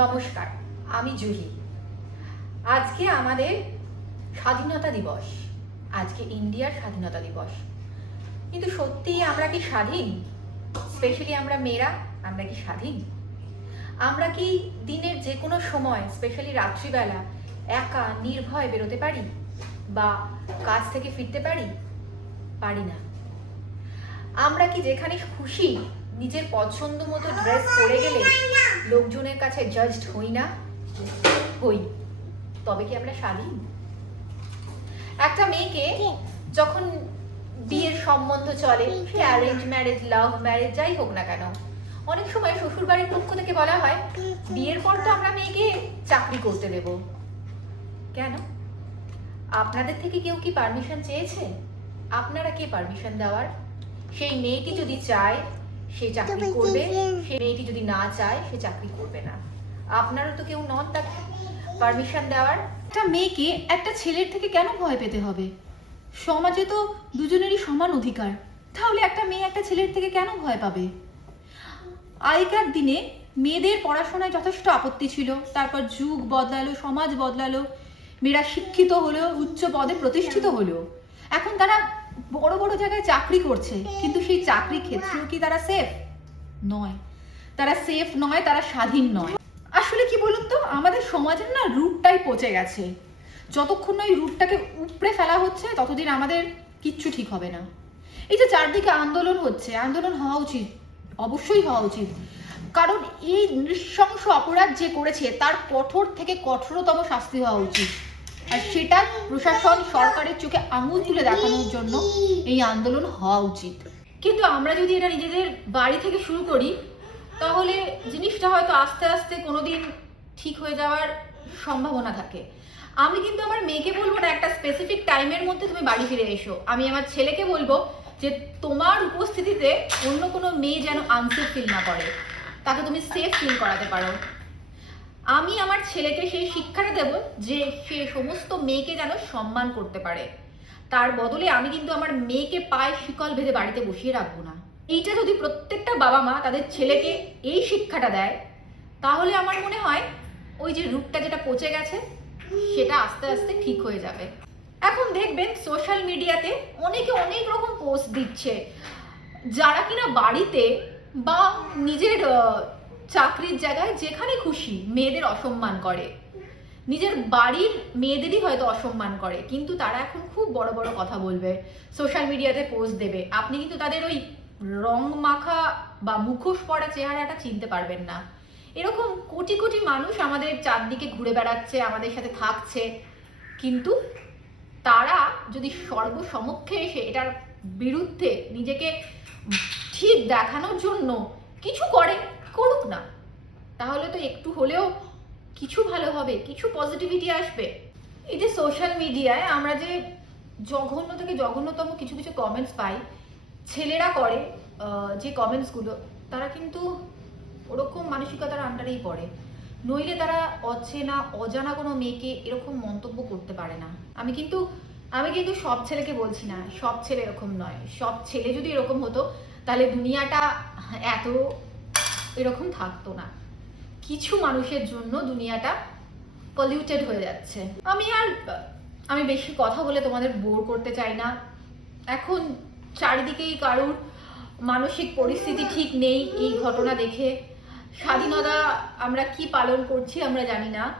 নমস্কার, আমি জুহি। আজকে আমাদের স্বাধীনতা দিবস। আজকে ইন্ডিয়ার স্বাধীনতা দিবস। কিন্তু সত্যিই আমরা কি স্বাধীন? স্পেশালি আমরা মেয়েরা, আমরা কি স্বাধীন? আমরা কি দিনের যে কোনো সময় স্পেশালি রাত্রিবেলা, একা, নির্ভয় বেরোতে পারি? বা কাজ থেকে ফিরতে পারি? পারি না। আমরা কি যেখানে খুশি নিজের পছন্দ মতো ড্রেস পরে গেলে লোকজনের কাছে জাজড হই না। হই। তবে কি আমরা স্বাধীন? একটা মেয়েকে যখন বিয়ের সম্বন্ধ চলে সে অ্যারেঞ্জ ম্যারেজ লাভ ম্যারেজ যাই হোক না কেন অনেক সময় শ্বশুর বাড়ির পক্ষ থেকে বলা হয় বিয়ের পর তো আমরা মেয়েকে চাকরি করতে দেব। কেন? আপনাদের থেকে কেউ কি পারমিশন চেয়েছে? আপনারা কে পারমিশন দেওয়ার? সেই মেয়েটি যদি চায় সে চাকরি করবে। সে মেয়েটি যদি না চায় সে চাকরি করবে না। আপনারও তো কেউ নন তাকে পারমিশন দেওয়ার? একটা মেয়েকে একটা ছেলের থেকে কেন ভয় পেতে হবে? সমাজে তো দুজনেরই সমান অধিকার। তাহলে একটা মেয়ে একটা ছেলের থেকে কেন ভয় পাবে? আগেকার দিনে মেয়েদের পড়াশোনায় যথেষ্ট আপত্তি ছিল। তারপর যুগ বদলালো সমাজ বদলালো। মেয়েরা শিক্ষিত হলো উচ্চ পদে প্রতিষ্ঠিত হলো এখন তারা বড় বড় জায়গায় চাকরি করছে, কিন্তু সেই চাকরি ক্ষেত্রেও কি তারা সেফ নয়। তারা সেফ নয়, তারা স্বাধীন নয়। আসলে কি বলুন তো, আমাদের সমাজের না রুটটাই পচে গেছে। যতক্ষণ না ওই রুটটাকে উপড়ে ফেলা হচ্ছে, ততদিন আমাদের কিচ্ছু ঠিক হবে না। এই যে চারদিকে আন্দোলন হচ্ছে, আন্দোলন হওয়া উচিত, অবশ্যই হওয়া উচিত। কারণ এই নৃশংস অপরাধ যে করেছে, তার কঠোর থেকে কঠোরতম শাস্তি হওয়া উচিত। আর সেটা প্রশাসন সরকারের চোখে আঙুল তুলে দেখানোর জন্য এই আন্দোলন হওয়া উচিত। কিন্তু আমরা যদি এটা নিজেদের বাড়ি থেকে শুরু করি, তাহলে জিনিসটা হয়তো আস্তে আস্তে কোনোদিন ঠিক হয়ে যাওয়ার সম্ভাবনা থাকে। আমি কিন্তু আমার মেয়েকে বলব না, একটা স্পেসিফিক টাইমের মধ্যে তুমি বাড়ি ফিরে এসো। আমি আমার ছেলেকে বলব যে তোমার উপস্থিতিতে অন্য কোনো মেয়ে যেন আনসেফ ফিল না করে। তাকে তুমি সেফ ফিল করাতে পারো। আমি আমার ছেলেকে সেই শিক্ষাটা দেব যে সে সমস্ত মেয়েকে যেন সম্মান করতে পারে। তার বদলে আমি কিন্তু আমার মেয়েকে পায়ে শিকল বেঁধে বাড়িতে বসিয়ে রাখব না। এইটা যদি প্রত্যেকটা বাবা মা তাদের ছেলেকে এই শিক্ষাটা দেয়, তাহলে আমার মনে হয় ওই যে রূপটা যেটা পচে গেছে, সেটা আস্তে আস্তে ঠিক হয়ে যাবে। এখন দেখবেন সোশ্যাল মিডিয়াতে অনেকে অনেক রকম পোস্ট দিচ্ছে। যারা কিনা বাড়িতে বা নিজের চাকরির জায়গায় যেখানে খুশি মেয়েদের অসম্মান করে। নিজের বাড়ির মেয়েদেরই হয়তো অসম্মান করে, কিন্তু তারা এখন খুব বড় বড় কথা বলবে সোশ্যাল মিডিয়াতে পোস্ট দেবে। আপনি কিন্তু তাদের ওই রং মাখা বা মুখোশ পরা চেহারাটা চিনতে পারবেন না। এরকম কোটি কোটি মানুষ আমাদের চারদিকে ঘুরে বেড়াচ্ছে, আমাদের সাথে থাকছে, কিন্তু তারা যদি সর্বসমক্ষে এসে এটার বিরুদ্ধে নিজেকে ঠিক দেখানোর জন্য কিছু করে করুক না। তাহলে তো একটু হলেও কিছু ভালো হবে, কিছু পজিটিভিটি আসবে। এই যে সোশ্যাল মিডিয়ায় আমরা যে জঘন্য থেকে জঘন্যতম কিছু কিছু কমেন্টস পাই, ছেলেরা করে যে কমেন্টসগুলো তারা কিন্তু ওরকম মানসিকতার আন্ডারেই পড়ে। নইলে তারা অচেনা, অজানা কোনো মেয়েকে এরকম মন্তব্য করতে পারে না। আমি কিন্তু আমি কিন্তু সব ছেলেকে বলছি না, সব ছেলে এরকম নয়। সব ছেলে যদি এরকম হতো, তাহলে দুনিয়াটা এত এরকম থাকতো না। কিছু মানুষের জন্য দুনিয়াটা পলিউটেড হয়ে যাচ্ছে। আমি আর, আমি বেশি কথা বলে তোমাদের বোর করতে চাই না। এখন চারিদিকেই কারুর মানসিক পরিস্থিতি ঠিক নেই এই ঘটনা দেখে। স্বাধীনতা আমরা কি পালন করছি আমরা জানি না।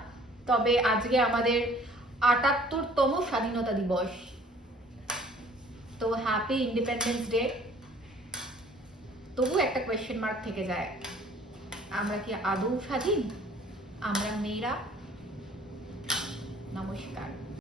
তবে আজকে আমাদের আটাত্তরতম স্বাধীনতা দিবস। তো হ্যাপি ইন্ডিপেন্ডেন্স ডে তবু একটা কোয়েশ্চেন মার্ক থেকে যায়। আমরা কি আদৌ স্বাধীন? আমরা মেয়েরা? নমস্কার।